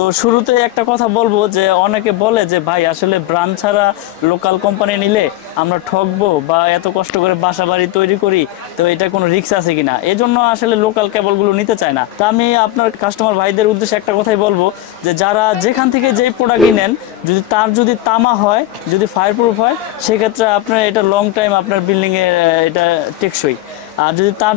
তো শুরুতে একটা কথা বলবো যে অনেকে বলে যে ভাই আসলে ব্র্যান্ড ছাড়া লোকাল কোম্পানি নিলে আমরা ঠকবো বা এত কষ্ট করে বাসা বাড়ি তৈরি করি, তো এটা কোনো রিস্ক আছে কিনা, এই জন্য আসলে লোকাল কেবলগুলো নিতে চায় না। তা আমি আপনার কাস্টমার ভাইদের উদ্দেশ্যে একটা কথাই বলবো যে যারা যেখান থেকে যেই প্রোডাক্টই নেন, যদি তামা হয়, যদি ফায়ার প্রুফ হয়, সেক্ষেত্রে আপনার এটা লং টাইম আপনার বিল্ডিংয়ে এটা টেকসই। আর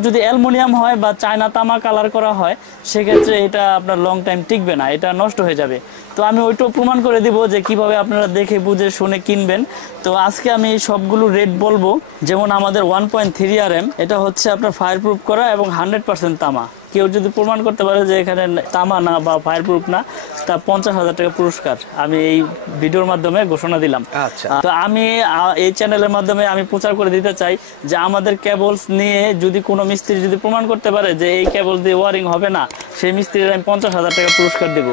যদি অ্যালুমিনিয়াম হয় বা চায়না তামা কালার করা হয়, সেক্ষেত্রে এটা আপনার লং টাইম টিকবে না, এটা নষ্ট হয়ে যাবে। তো আমি ওইটাও প্রমাণ করে দিব যে কিভাবে আপনারা দেখে বুঝে শুনে কিনবেন। তো আজকে আমি সবগুলো রেট বলবো। যেমন আমাদের 1.3 RM, এটা হচ্ছে আপনার ফায়ার প্রুফ করা এবং 100% তামা। কেউ যদি প্রমাণ করতে পারে যে এখানে তামা না বা ফায়ার প্রুফ না, তা 50,000 টাকা পুরস্কার আমি এই ভিডিওর মাধ্যমে ঘোষণা দিলাম। আচ্ছা, তো আমি এই চ্যানেলের মাধ্যমে আমি প্রচার করে দিতে চাই যে আমাদের কেবলস নিয়ে যদি কোনো মিস্ত্রি যদি প্রমাণ করতে পারে যে এই কেবল দিয়ে ওয়ারিং হবে না, সেই মিস্ত্রির আমি 50,000 টাকা পুরস্কার দেব।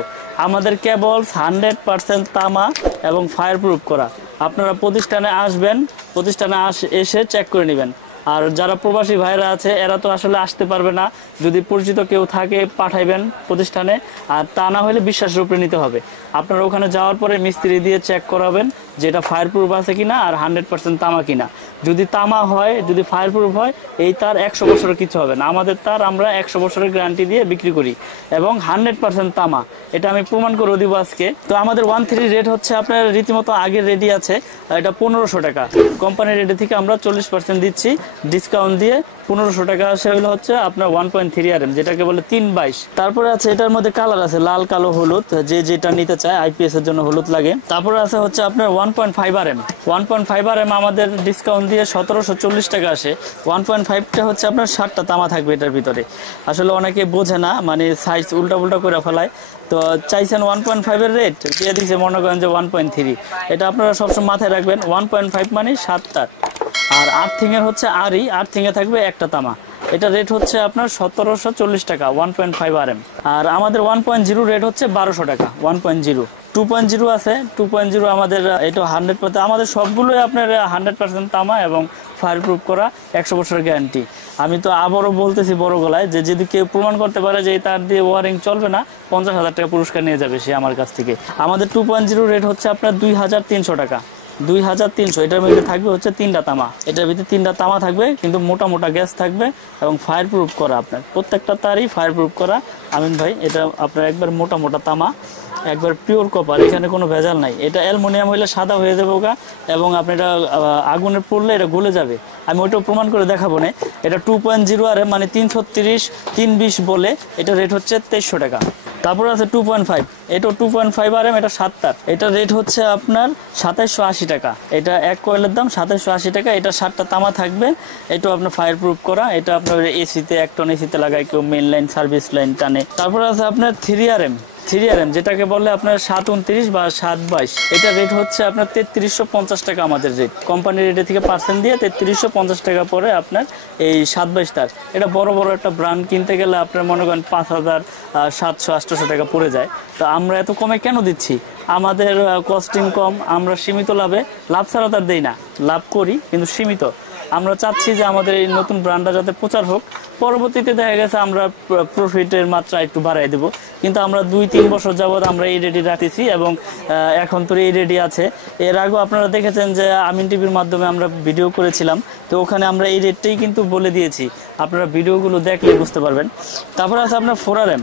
আমাদের কেবলস 100% তামা এবং ফায়ার প্রুফ করা। আপনারা প্রতিষ্ঠানে আসবেন, প্রতিষ্ঠানে এসে চেক করে নেবেন। আর যারা প্রবাসী ভাইরা আছে এরা তো আসলে আসতে পারবে না, যদি পরিচিত কেউ থাকে পাঠাইবেন প্রতিষ্ঠানে। আর তা না হলে বিশ্বাসের উপরে নিতে হবে। আপনারা ওখানে যাওয়ার পরে মিস্ত্রি দিয়ে চেক করাবেন যে এটা ফায়ার প্রুফ আছে কিনা আর 100% তামা কিনা। যদি তামা হয়, যদি ফায়ার প্রুফ হয়, এই তার 100 বছরের কিছু হবে না। আমাদের তার আমরা 100 বছরের গ্যারান্টি দিয়ে বিক্রি করি এবং 100% তামা, এটা আমি প্রমাণ করে দিব আজকে। তো আমাদের 1.3 রেট হচ্ছে আপনার রীতিমতো আগের রেডি আছে, এটা 1500 টাকা। কোম্পানির রেটে থেকে আমরা 40% দিচ্ছি ডিসকাউন্ট দিয়ে। 1500 টাকা আসে হলো হচ্ছে আপনার 1.3 RM, যেটাকে বলে 322। তারপরে আছে এটার মধ্যে কালার আছে লাল, কালো, হলুদ, যে যেটা নিতে চায়। আইপিএস এর জন্য হলুদ লাগে। তারপরে আছে হচ্ছে আপনার 1.5 RM। 1.5 RM আমাদের ডিসকাউন্ট দিয়ে 1740 টাকা আসে। 1.5টা হচ্ছে আপনার 60টা তামা থাকবে এটার ভিতরে। আসলে অনেকে বোঝে না, মানে সাইজ উল্টা পুল্টা করে ফেলায়। তো চাইছেন 1.5 এর রেট, দিয়ে দিচ্ছে মনে করেন যে 1.3। এটা আপনারা সবসময় মাথায় রাখবেন, 1.5 মানে 7টা। আর আর্থিং এর হচ্ছে আর্থিং এ থাকবে একটা তামা। এটা রেট হচ্ছে আপনার 1740 টাকা 1.5 RM। আর আমাদের 1.0 রেট হচ্ছে 1200 টাকা 1.0। 2.0 আছে, 2.0 আমাদের এটা 100%। আমাদের সবগুলোই আপনার 100% তামা এবং ফায়ার প্রুফ করা, 100 বছরের গ্যারান্টি। আমি তো আবারও বলতেছি বড় গলায় যে যদি কেউ প্রমাণ করতে পারে যে তার দিয়ে ওয়ারিং চলবে না, 50,000 টাকা পুরস্কার নিয়ে যাবে সে আমার কাছ থেকে। আমাদের 2.0 রেট হচ্ছে আপনার 2300 টাকা 2300। এটার মধ্যে থাকবে হচ্ছে 3টা তামা। এটার ভিতরে 3টা তামা থাকবে, কিন্তু মোটা মোটা গ্যাস থাকবে এবং ফায়ার প্রুফ করা। আপনার প্রত্যেকটা তারই ফায়ার প্রুফ করা। আমিন ভাই, এটা আপনার একবার মোটা মোটা তামা, একবার পিওর কপার, এখানে কোনো ভেজাল নাই। এটা অ্যালুমিনিয়াম হইলে সাদা হয়ে যাবে ওগা, এবং আপনি এটা আগুনে পড়লে এটা গলে যাবে। আমি ওইটাও প্রমাণ করে দেখাবো না। এটা 2.0 RM, মানে 330 320 বলে। এটা রেট হচ্ছে 2300 টাকা। তারপর আছে 2.5, এটা 2.5 RM, এটা 7টার। এটা রেট হচ্ছে আপনার 2780 টাকা। এটা এক কয়েলের দাম 2780 টাকা। এটা 7টা তামা থাকবে। এটাও আপনার ফায়ার প্রুফ করা। এটা আপনার এসিতে 1 টন এসিতে লাগায় কেউ, মেন লাইন সার্ভিস লাইন টানে। তারপর আছে আপনার 3RM, যেটাকে বলে আপনার 729 বা 722। এটা রেট হচ্ছে আপনার 3350 টাকা আমাদের রেট। কোম্পানির রেটে থেকে পার্সেন্ট দিয়ে 3350 টাকা পরে আপনার এই 722 তার। এটা বড় বড় একটা ব্র্যান্ড কিনতে গেলে আপনার মনে করেন 5700-800 টাকা পড়ে যায়। তো আমরা এত কমে কেন দিচ্ছি? আমাদের কস্টিং কম, আমরা সীমিত লাভ ছাড়া তার দেই না, লাভ করি কিন্তু সীমিত। আমরা চাচ্ছি যে আমাদের এই নতুন ব্র্যান্ডটা যাতে প্রচার হোক। পরবর্তীতে দেখা গেছে আমরা প্রফিটের মাত্রা একটু বাড়াই দেব, কিন্তু আমরা 2-3 বছর যাবৎ আমরা এই রেডি রাখতেছি এবং এখন তো এই রেডি আছে। এর আগেও আপনারা দেখেছেন যে আমিন টিভির মাধ্যমে আমরা ভিডিও করেছিলাম, তো ওখানে আমরা এই রেটটাই কিন্তু বলে দিয়েছি। আপনারা ভিডিওগুলো দেখলে বুঝতে পারবেন। তারপরে আছে আপনার 4RM,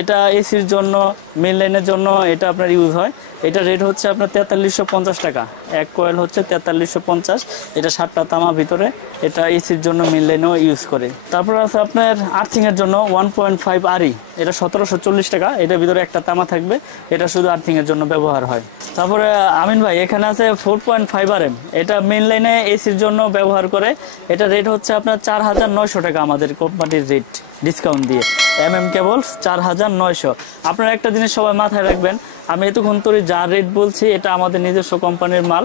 এটা এসির জন্য, মেন লাইনের জন্য এটা আপনার ইউজ হয়। এটা রেট হচ্ছে আপনার 4350 টাকা। এক কয়েল হচ্ছে 4350। এটা 7টা তামা ভিতরে। এটা এসির জন্য, মেন লাইনেও ইউজ করে। তারপর আছে আপনার আর্থিং এর জন্য 1.5 RE, এটা 1740 টাকা। এটার ভিতরে একটা তামা থাকবে। এটা শুধু আর্থিং এর জন্য ব্যবহার হয়। তারপরে আমিন ভাই, এখানে আছে 4.5 RM, এটা মেন লাইনে এসির জন্য ব্যবহার করে। এটা রেট হচ্ছে আপনার 4900 টাকা আমাদের কোম্পানির রেট ডিসকাউন্ট দিয়ে। কেবলস 4900। আপনারা একটা জিনিস সবাই মাথায় রাখবেন, আমি এতক্ষণ ধরে যা রেট বলছি এটা আমাদের নিজস্ব কোম্পানির মাল।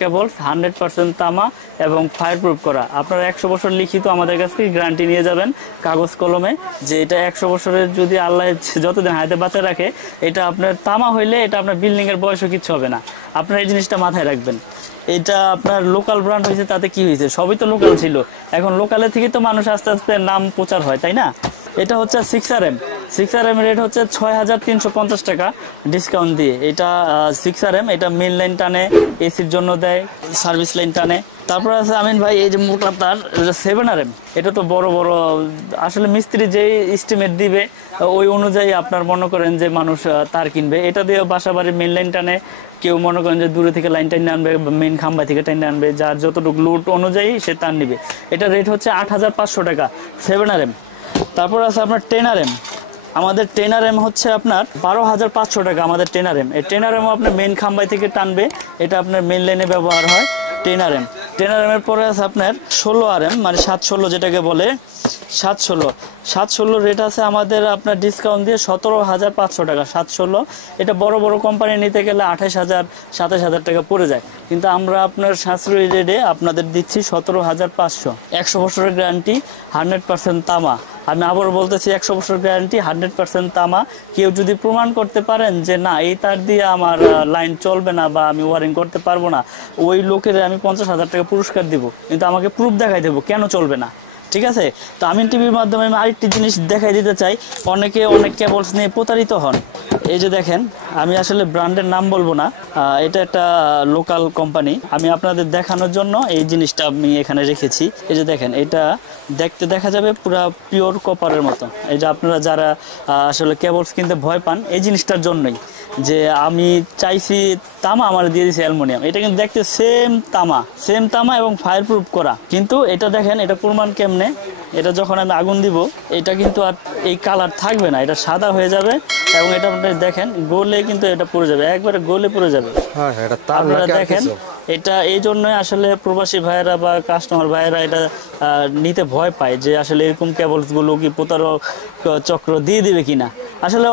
কেবলস 100% তামা এবং ফায়ার প্রুফ করা। আপনারা 100 বছর লিখিত আমাদের কাছ থেকে গ্যারান্টি নিয়ে যাবেন কাগজ কলমে, যে এটা 100 বছরের যদি আল্লাহ যতদিন হাতে বাঁচা রাখে, এটা আপনার তামা হইলে এটা আপনার বিল্ডিং এর বয়সও কিছু হবে না। আপনারা এই জিনিসটা মাথায় রাখবেন। এটা আপনার লোকাল ব্র্যান্ড হয়েছে, তাতে কি হয়েছে? সবই তো লোকাল ছিল। এখন লোকালের থেকে তো মানুষ আস্তে আস্তে নাম প্রচার হয়, তাই না? এটা হচ্ছে 6RM, 6RM রেট হচ্ছে 6350 টাকা ডিসকাউন্ট দিয়ে। এটা 6RM, এটা মেন লাইন টানে, এসির জন্য দেয়, সার্ভিস লাইন টানে। তারপর আছে আমিন ভাই এই যে মোটা তার 7RM, এটা তো বড় বড় আসলে মিস্ত্রি যে এস্টিমেট দিবে ওই অনুযায়ী আপনার মনে করেন যে মানুষ তার কিনবে। এটা দিয়ে বাসা বাড়ির মেন লাইন টানে, কেউ মনে করেন যে দূরে থেকে লাইন টাইনে আনবে, মেন খাম্বা থেকে টাইনে আনবে, যার যতটুকু লোড অনুযায়ী সে তার নিবে। এটা রেট হচ্ছে 8500 টাকা 7RM। তারপর আছে আপনার 10RM, আমাদের 10RM হচ্ছে আপনার 12500 টাকা আমাদের 10RM। এই 10RMও আপনার মেন খাম্বাই থেকে টানবে, এটা আপনার মেন লাইনে ব্যবহার হয় 10RM। 10RM এর পরে আছে আপনার 16RM, মানে 716 যেটাকে বলে 716 রেট আছে আমাদের আপনার ডিসকাউন্ট দিয়ে 17500 টাকা 716। এটা বড় বড় কোম্পানি নিতে গেলে 28000 27000 টাকা পড়ে যায়, কিন্তু আমরা আপনার সাশ্রয়ী রেটে আপনাদের দিচ্ছি 17500। 100 বছরের গ্যারান্টি, 100% তামা। আমি আবার বলতেছি 100 বছর গ্যারান্টি, 100% তামা। কেউ যদি প্রমাণ করতে পারেন যে না এই তার দিয়ে আমার লাইন চলবে না বা আমি ওয়ারিং করতে পারবো না, ওই লোকের আমি 50,000 টাকা পুরস্কার দিব, কিন্তু আমাকে প্রুফ দেখাই দেবো কেন চলবে না। ঠিক আছে? তো আমিন টিভির মাধ্যমে আমি আরেকটি জিনিস দেখাই দিতে চাই। অনেকে অনেক কেবলস নিয়ে প্রতারিত হন। এই যে দেখেন, আমি আসলে ব্র্যান্ডের নাম বলবো না, এটা একটা লোকাল কোম্পানি। আমি আপনাদের দেখানোর জন্য এই জিনিসটা আমি এখানে রেখেছি। এই যে দেখেন, এটা দেখতে দেখা যাবে পুরা পিওর কপারের মতো। এই যে আপনারা যারা আসলে কেবলস কিনতে ভয় পান এই জিনিসটার জন্যই, যে আমি চাইছি তামা, আমার দিয়ে দিয়েছি অ্যালুমিনিয়াম। এটা কিন্তু দেখতে সেম তামা এবং ফায়ার প্রুফ করা। কিন্তু এটা দেখেন, এটা প্রমাণ কেমনে, এটা যখন আমি আগুন দিব এটা কিন্তু আর এই কালার থাকবে না, এটা সাদা হয়ে যাবে এবং এটা আপনি দেখেন গলে কিন্তু এটা পড়ে যাবে, একবারে গলে পড়ে যাবে। আপনারা দেখেন, এটা এই জন্যই আসলে প্রবাসী ভাইয়েরা বা কাস্টমার ভাইয়েরা এটা নিতে ভয় পায় যে আসলে এরকম কেবলসগুলো কি প্রতারক চক্র দিয়ে দিবে কিনা। আসলে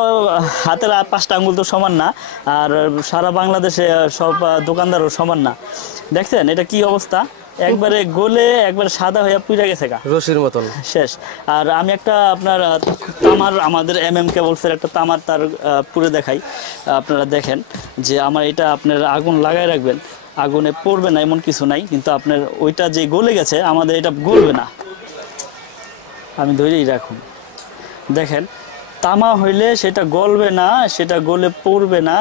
হাতের 5টা আঙ্গুল তো সমান না, আর সারা বাংলাদেশে সব দোকানদারও সমান না। দেখছেন এটা কি অবস্থা, একবারে গলে একবারে সাদা হয়ে পুড়ে গেছে গা, রশির মতন শেষ। আর আমি একটা আপনার তামার, আমাদের কেবলসের একটা তামার তার পুড়ে দেখাই। আপনারা দেখেন যে আমার এটা আপনার আগুন লাগাই রাখবেন, আগুনে পড়বে না এমন কিছু নাই, কিন্তু আপনার ওইটা যে গলে গেছে আমাদের এটা গলবে না। আমি ধরেই রাখুন, দেখেন তামা হইলে সেটা গলবে না, সেটা গলে পড়বে না,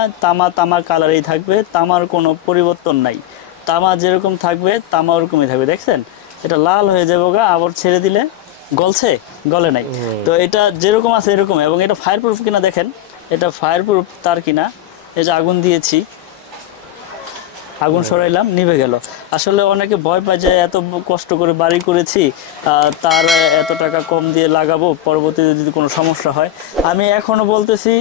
তামার কালারেই থাকবে, তামার কোনো পরিবর্তন নাই। তামা যেরকম থাকবে তামা ওরকমই থাকবে। দেখছেন এটা লাল হয়ে যাবে গা, আবার ছেড়ে দিলে গলছে, গলে নাই। তো এটা যেরকম আছে এরকম। এবং এটা ফায়ার প্রুফ কিনা দেখেন, এটা ফায়ার প্রুফ তার কিনা। এই যে আগুন দিয়েছি, আগুন সরাইলাম, নিভে গেল। আসলে অনেকে ভয় পায় যে এত কষ্ট করে বাড়ি করেছি, তার এত টাকা কম দিয়ে লাগাবো, পরবর্তীতে যদি কোনো সমস্যা হয়। আমি এখনো বলতেছি,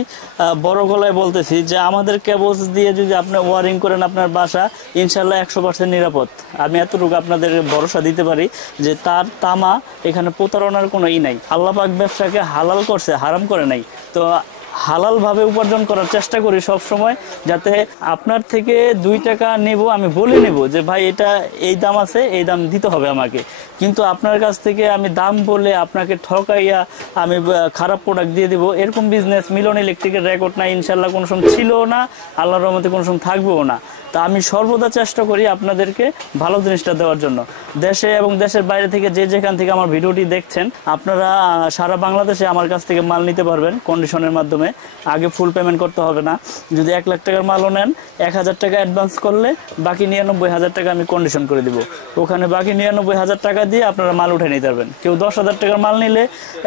বড় গলায় বলতেছি যে আমাদের কেবলস দিয়ে যদি আপনি ওয়ারিং করেন আপনার বাসা, ইনশাল্লাহ 100% নিরাপদ। আমি এতটুকু আপনাদের ভরসা দিতে পারি যে তার তামা এখানে প্রতারণার কোনো নাই। আল্লাহ পাক ব্যবসাকে হালাল করছে, হারাম করে নাই। তো হালালভাবে উপার্জন করার চেষ্টা করি সব সময়, যাতে আপনার থেকে 2 টাকা নেব, আমি বলে নেব যে ভাই এটা এই দাম আছে, এই দাম দিতে হবে আমাকে। কিন্তু আপনার কাছ থেকে আমি দাম বলে আপনাকে ঠকাইয়া আমি খারাপ প্রোডাক্ট দিয়ে দিব, এরকম বিজনেস মিলন ইলেকট্রিকের রেকর্ড না, ইনশাল্লাহ কোনো সময় ছিলও না, আল্লাহর রহমতে কোনো সময় থাকবেও না। তা আমি সর্বদা চেষ্টা করি আপনাদেরকে ভালো জিনিসটা দেওয়ার জন্য। দেশে এবং দেশের বাইরে থেকে যে যেখান থেকে আমার ভিডিওটি দেখছেন, আপনারা সারা বাংলাদেশে আমার কাছ থেকে মাল নিতে পারবেন কন্ডিশনের মাধ্যমে। আগে ফুল পেমেন্ট করতে হবে না। যদি 1 লাখ টাকার মালও নেন, 1000 টাকা অ্যাডভান্স করলে বাকি 99,000 টাকা আমি কন্ডিশন করে দিব। ওখানে বাকি 99,000 টাকা দিয়ে আপনারা মাল উঠে নিতে পারবেন। কেউ 10,000 টাকার মাল নিলে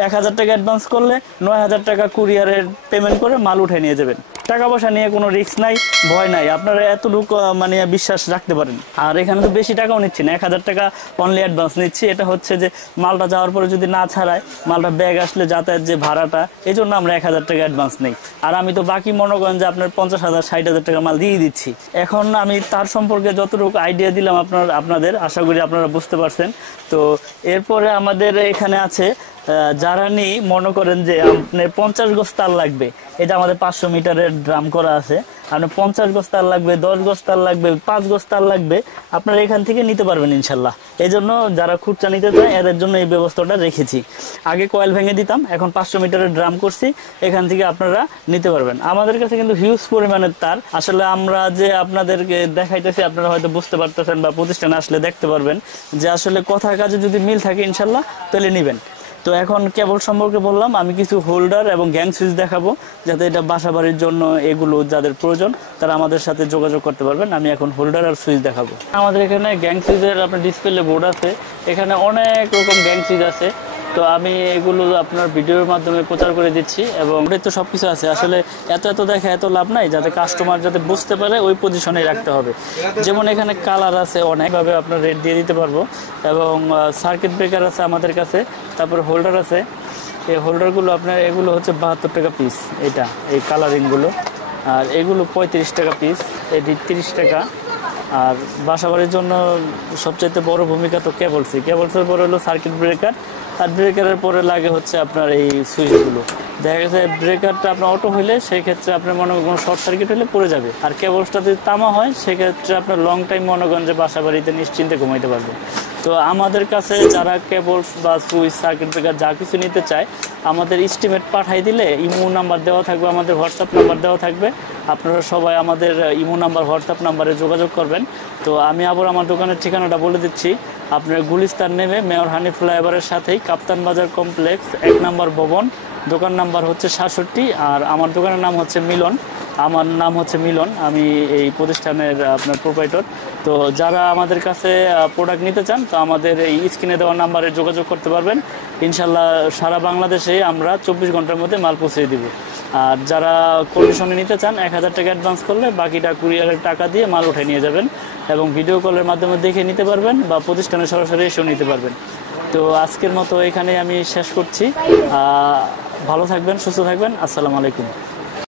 1000 টাকা অ্যাডভান্স করলে 9,000 টাকা কুরিয়ারের পেমেন্ট করে মাল উঠে নিয়ে যাবেন। টাকা পয়সা নিয়ে কোনো রিস্ক নাই, ভয় নাই, আপনারা এতটুকু মানে বিশ্বাস রাখতে পারেন। আর এখানে তো বেশি টাকাও নিচ্ছি না, 1000 টাকা অনলি অ্যাডভান্স নিচ্ছি। এটা হচ্ছে যে মালটা যাওয়ার পরে যদি না ছাড়ায়, মালটা ব্যাগ আসলে যাতায়াত যে ভাড়াটা, এই জন্য আমরা 1000 টাকা অ্যাডভান্স নেই। আর আমি তো বাকি মনে করেন যে আপনার 50,000 60,000 টাকা মাল দিয়ে দিচ্ছি। এখন আমি তার সম্পর্কে যতটুকু আইডিয়া দিলাম আপনাদের, আশা করি আপনারা বুঝতে পারছেন। তো এরপরে আমাদের এখানে আছে যারা নিয়ে মনে করেন যে আপনার 50 গজ তার লাগবে, এটা আমাদের 500 মিটারের ড্রাম করা আছে। আপনার 50 গজ তার লাগবে, 10 গজ তার লাগবে, 5 গজ তার লাগবে, আপনারা এখান থেকে নিতে পারবেন ইনশাল্লাহ। এই জন্য যারা খুচরা নিতে চায় এদের জন্য এই ব্যবস্থাটা রেখেছি। আগে কয়েল ভেঙে দিতাম, এখন 500 মিটারের ড্রাম করছি, এখান থেকে আপনারা নিতে পারবেন। আমাদের কাছে কিন্তু হিউজ পরিমাণের তার। আসলে আমরা যে আপনাদেরকে দেখাইতেছি, আপনারা হয়তো বুঝতে পারতেছেন বা প্রতিষ্ঠানে আসলে দেখতে পারবেন যে আসলে কথার কাজে যদি মিল থাকে ইনশাল্লাহ তাহলে নেবেন। তো এখন কেবল সম্পর্কে বললাম, আমি কিছু হোল্ডার এবং গ্যাং সুইচ দেখাবো, যাতে এটা বাসা বাড়ির জন্য এগুলো যাদের প্রয়োজন তারা আমাদের সাথে যোগাযোগ করতে পারবেন। আমি এখন হোল্ডার আর সুইচ দেখাবো। আমাদের এখানে গ্যাং সুইচের আপনার ডিসপ্লে বোর্ড আছে, এখানে অনেক রকম গ্যাং সুইচ আছে। তো আমি এগুলো আপনার ভিডিওর মাধ্যমে প্রচার করে দিচ্ছি, এবং ওটাই তো সবকিছু আছে। আসলে এত দেখা এত লাভ নাই, যাতে কাস্টমার যাতে বুঝতে পারে ওই পজিশনে রাখতে হবে। যেমন এখানে কালার আছে অনেকভাবে আপনার রেট দিয়ে দিতে পারবো, এবং সার্কিট ব্রেকার আছে আমাদের কাছে, তারপর হোল্ডার আছে। এই হোল্ডারগুলো আপনার এগুলো হচ্ছে 72 টাকা পিস, এটা এই কালারিংগুলো, আর এগুলো 35 টাকা পিস, এটি 30 টাকা। আর বাসাবাড়ির জন্য সবচাইতে বড় ভূমিকা তো কেবলসের পরে হলো সার্কিট ব্রেকার, আর ব্রেকারের পরে লাগে হচ্ছে আপনার এই সুইচগুলো। দেখা গেছে ব্রেকারটা আপনার অটো হইলে সেই ক্ষেত্রে আপনার মনে করেন কোনো শর্ট সার্কিট হলে পড়ে যাবে, আর কেবলসটা যদি তামা হয় সেক্ষেত্রে আপনার লং টাইম মনে করেন যে বাসা বাড়িতে নিশ্চিন্তে ঘুমাইতে পারবে। তো আমাদের কাছে যারা কেবলস বা সুইচ সার্কিট ব্রেকার যা কিছু নিতে চায়, আমাদের এস্টিমেট পাঠাই দিলে ইমো নাম্বার দেওয়া থাকবে, আমাদের হোয়াটসঅ্যাপ নাম্বার দেওয়া থাকবে। আপনারা সবাই আমাদের ইমো নাম্বার হোয়াটসঅ্যাপ নাম্বারে যোগাযোগ করবেন। তো আমি আবার আমার দোকানের ঠিকানাটা বলে দিচ্ছি। আপনার গুলিস্তান নেমে মেয়র হানি ফ্লাইওভারের সাথেই কাপ্তান বাজার কমপ্লেক্স 1 নম্বর ভবন, দোকান নাম্বার হচ্ছে 67, আর আমার দোকানের নাম হচ্ছে মিলন। আমি এই প্রতিষ্ঠানের আপনার প্রোপাইটর। তো যারা আমাদের কাছে প্রোডাক্ট নিতে চান, তো আমাদের এই স্ক্রিনে দেওয়া নাম্বারে যোগাযোগ করতে পারবেন। ইনশাল্লাহ সারা বাংলাদেশে আমরা 24 ঘন্টার মধ্যে মাল পৌঁছে দিব। আর যারা কন্ডিশনে নিতে চান 1000 টাকা অ্যাডভান্স করলে বাকিটা কুরিয়ারের টাকা দিয়ে মাল উঠে নিয়ে যাবেন, এবং ভিডিও কলের মাধ্যমে দেখে নিতে পারবেন বা প্রতিষ্ঠানে সরাসরি এসেও নিতে পারবেন। তো আজকের মতো এখানে আমি শেষ করছি। ভালো থাকবেন, সুস্থ থাকবেন। আসসালামু আলাইকুম।